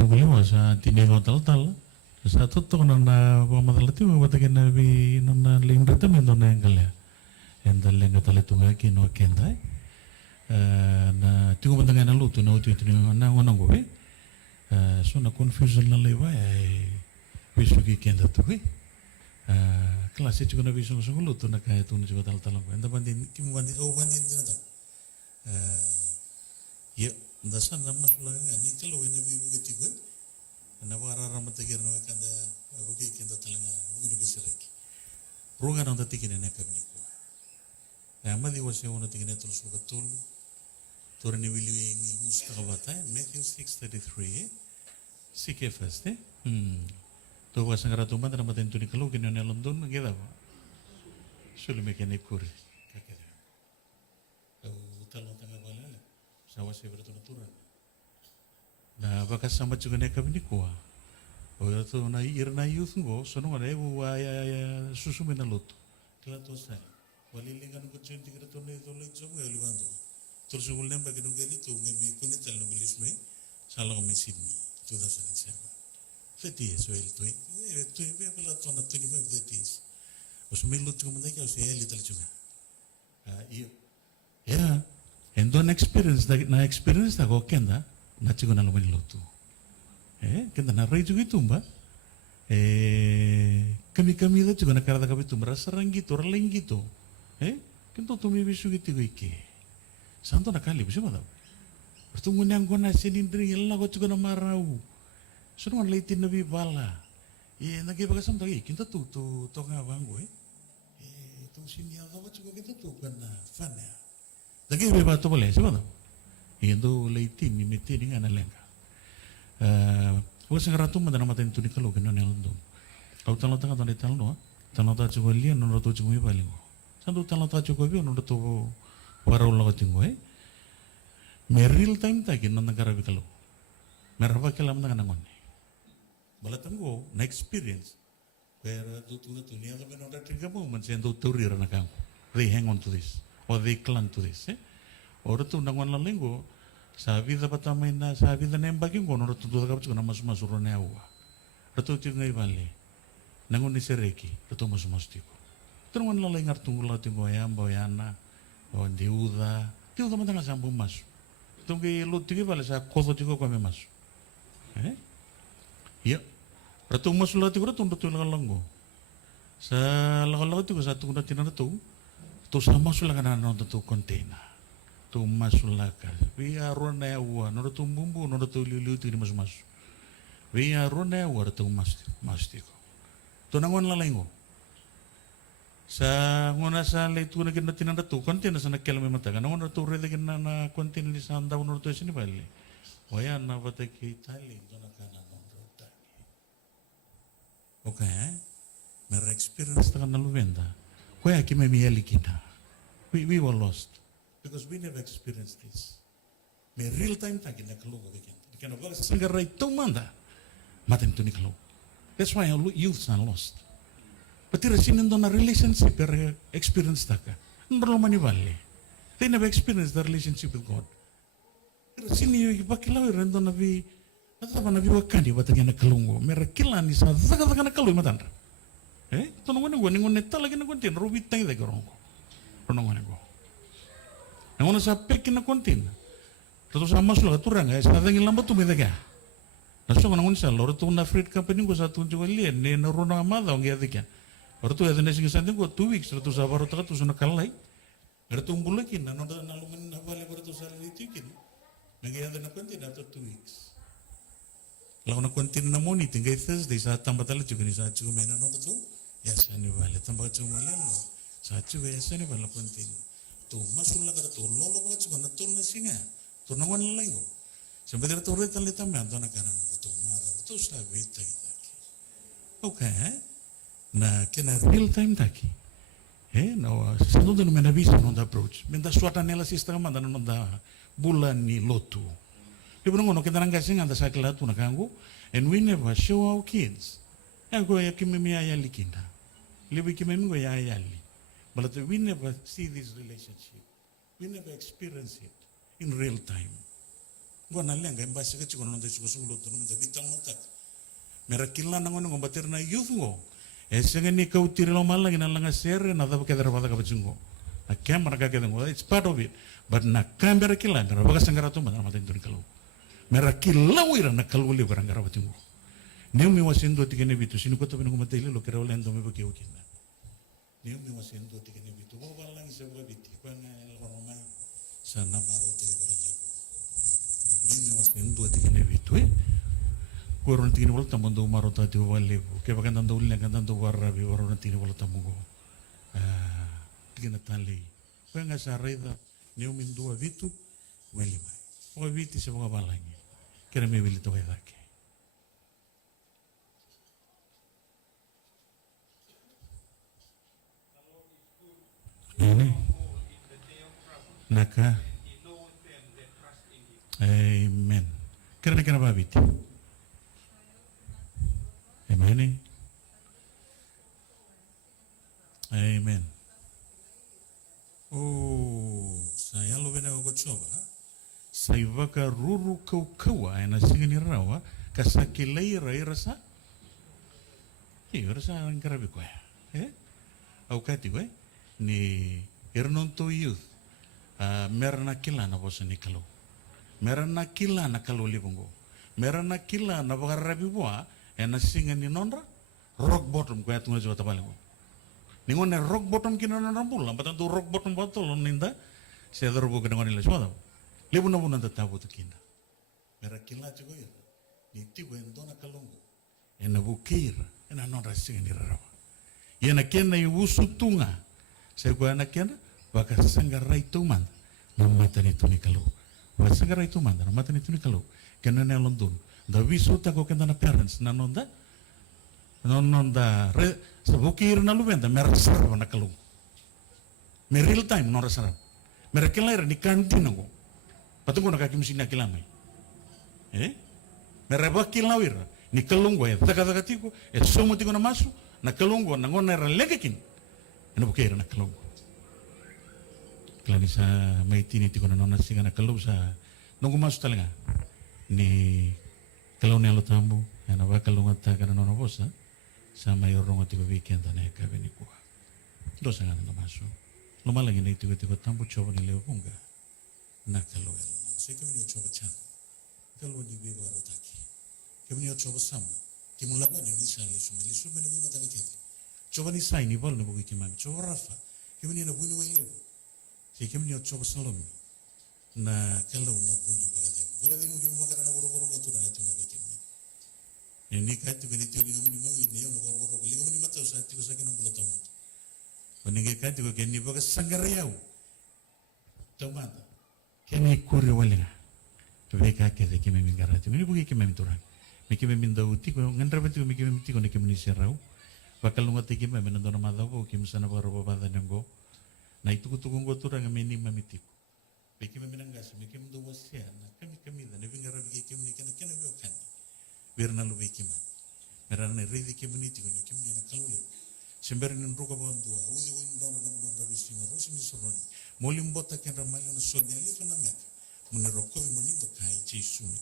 Nunggu sa tini tal sa tutto nonna pamatalati mabatakin na bi nonna limrata mendona engkal ya endal lenga taletunga kino kendai na tingo bantangan na luto na uti na ngonang gobe so na confusion na lewa visu ki kenda tu kelas itu kena visu so luto na kaya tu juga tal-talang ko enda bandin kim bandin bandin dinata ya dasar nama sulanga ni kalau ena bi bugati ko na wara ramata gerno kanda bugi kenda talanga bugi bisareki ruga na tatikine na kabni ko amadi wase ona tikine terus betul turni wili musta kabata Matthew 6:33 sike first to wasangara tumba na maten tuni kalau kini na London ngeda ba sulu mekane kur kakere talon tanga bala sawa se berturan na bakas sama juga ne kabini ko o to na irna youth ngo sono ngare wa ya susu mena loto kala to sai walilingan ko chen tigre to ne to le jogo elwando terus ulem bagi nunggali to ngemi kune tal nunggalis me sala ko me Sydney 2007 30 years old to be pala to na 25 30 years os me lutu mo dai ka os eli tal juga ya endon experience na experience ta ko kenda na chigo na lumani lotu kenda na rei juga itu mbak kami itu juga na karada kami itu merasa gitu orang gitu kento tumi bisu gitu ike santo na kali bisa mana bertunggu yang gua nasi nindri lah gua juga na marau sudah ngeliatin nabi bala nagi bagas sam tadi kita tuh ngabang gue itu sini apa juga kita tuh karena fan ya lagi bebas tuh boleh siapa tuh itu leitin ni meti dengan alenga wasa ngaratu madana mata itu ni kalau kena nelondom kau tanah tengah tanah tanah tak cukup lian nol tu cukup paling sandu tanah tak cukup biar nol tu warau lagu tinggu meril time tak kena negara bikalu merapa kelam dengan angon bala tanggo na experience kaya tu ni ada benar ada tiga moment sendu turi rana kang they hang on to this or they cling to this Ora tu nangon lalengo sa vida patamay na sa vida na embagin ko ora tu ka putsko na mas urone awa rato ti ngai vale nangon ni sereki rato mas tiko nangon lalengar tungula tingo ayamba yana o diuda matanga sambu mas tungi lu tigi vale sa kodo tiko ko me mas ya rato mas lu tiko rato tu lalengo sa lalengo tiko sa tungna tinana tu sama sulangana non tu container tu masulaka via rona wa no tu bumbu no tu liu tu mas via rona wa tu mastiko to nangon lalengo sa ngona sa le tu na kinna tinanda tu kontina sa nakelme mata kana ngona tu rede kinna na kontin li sanda no tu sini bali waya na bata ki tali to na kana no rotani okay mer experience ta kana luvenda koya ki me mieli kita we were lost because we never experienced this. Me real time tagi na kalu weekend. Because of course, singa right to manda. Matem tu ni kalu. That's why our youths are lost. But there is in a relationship experience taka. Ndro mani vale. They never experienced the relationship with God. There is in you bakilaw rendo na vi. Atapa na vi wakandi watagi na kalungo. Mera kila ni sa zaga na kalu matandra. Tono ngon lagi na kontin rubi tangi da gorongo. Tono ngone Nangono sa pekin na kontin. Tato sa maslo katurang sa dangin lambat tu medega. Naso nangon sa lor tu na freight company ko sa tu juga lien ne na rona amada ong yadikan. Or tu yadene sing santin ko 2 weeks tu sa baro ta tu sa nakalai. Er tu mbulakin na noda na lumen na vale baro tu sa litikin. Nangyaya na kontin after 2 weeks. Lawan na kontin na moni tingay Thursday sa tambatala juga ni sa juga mena noda tu. Yes ani vale tambat juga malen lo. Sa juga yes ani vale kontin. Tu masulah kata tu lolo baca mana tu nasinya tu nawan laingo sebenarnya tu reta leta meanto na kanan tu marah tu sabi taki okay na kena real time taki no satu tu mena bisa nonda approach menda suatu nela sistem mana nonda bulan ni lotu ibu ngono kita nanggasin anda sakla tu nakangu and we never show our kids go ya kimi ya likinda libi kimi go ya yali. But we never see this relationship. We never experience it in real time. Gua nalenga embasi ke chikono nonte chikosulu tu nonte vitang nontak. Merakila nangono ngombatir na youth ngo. Esenge ni kau tiri lo malang ina langa sere na dapat kedera pada kapacungo. Na kamera kakedengo, it's part of it. But na kamera kila ngara baga sangara tu mana matin tu kalau. Merakila wira na kalau le barang ngara pacungo. Neu mi wasindo tikene bitu sinu kota pinu kumatili lo kera olendo me bagi okina. Neu mi wasindo tikene bitu. Wo balang isa baga biti. Kwa nga eloromai sana marote bara lego. Neu mi wasindo tikene bitu Kuron tini wala tamundo marota ti wale ke bakan tando ulle kan tando warra bi waron tini wala tamugo tigina tali ko nga sa reda neu min dua vitu wali mai o viti se boga balangi kera me vili to edake ini naka amen kera kena babiti Amen. Amen. Oh, saya lo bena ko coba. Saya vaka ruru kau kawa ena singani rawa kasakilai rai rasa. Rasa angkara biko ya. Au kati we ni Irnonto youth. Merana kila na bosa ni kalau. Merana kila na kalau libongo. Merana kila na bakarabi boa. Ena singa ni nonra rock bottom ko atunga jota palingo ningon rock bottom kina nonra bulla patan tu rock bottom botol ninda se dorbo kena ngoni le soda lebu na bunanda tabu tu kina mera kila chigo ya ni tigo endona kalongo ena bukir ena nonra singa ni rawa yena kena yusu tunga se ko ena kena baka sanga raitu man namata ni tuni kalu baka sanga raitu man namata ni tuni kalu kena ne london da visuta ko kenda na parents na nonda sabukir na lubenda merasar na kalung me real time no rasar merekelair ni kantin ngo patungo na kakim sina kilamai mereba kilawir ni kalung go taka tiko somo tiko na masu na kalung go na ngona legekin eno bukir na kalung klani sa maitini tiko na nona singa na kalung sa nunggu masu talenga ni kalau ni alo tambu, yang apa kalau ngata kana nono bosa, sama yorong ati weekend ane kabini kuah. Dosa kan ando masuk. Lama lagi nih tiga tambu coba ni leo punga. Nak kalau elo, saya kabini coba can. Kalau ni bego arotaki, kabini coba sama. Timulaga ni nisa lisuma ni bego taka kete. Coba ni sai ni bol ni buki kimami. Coba Rafa, kabini na bunu wale. Saya kabini coba salom. Na kalau na bunu bagade. Bagade mungkin bagade na boro-boro gatu na itu na ini kati ko nito linga muni mawi ne ono boro linga muni mata sa ati ko sa kinang bulo tawo Paningi kati ko keni baga sangarayau tamata keni kuri walinga veka kete keme mingarati ini buki keme minturang mikime mindauti ko ngandrabati ko mikime miti ko nekeme nisirau bakal lungati keme menandona madau ko kim sana baro babada nengo na itu kutukungo turang meni mamiti ko mikime minangas mikime do wasia na kami da ne vingarabi keme nikana kena biokan Birna lu bekima, merana redi kemuniti kuni kemuni na kalule. Sembari nunruka bantua, uli win dona na bisima rosi ni soroni. Molim bota kena mali na soni alifa na meka. Muni rokoi monindo kai chisu ni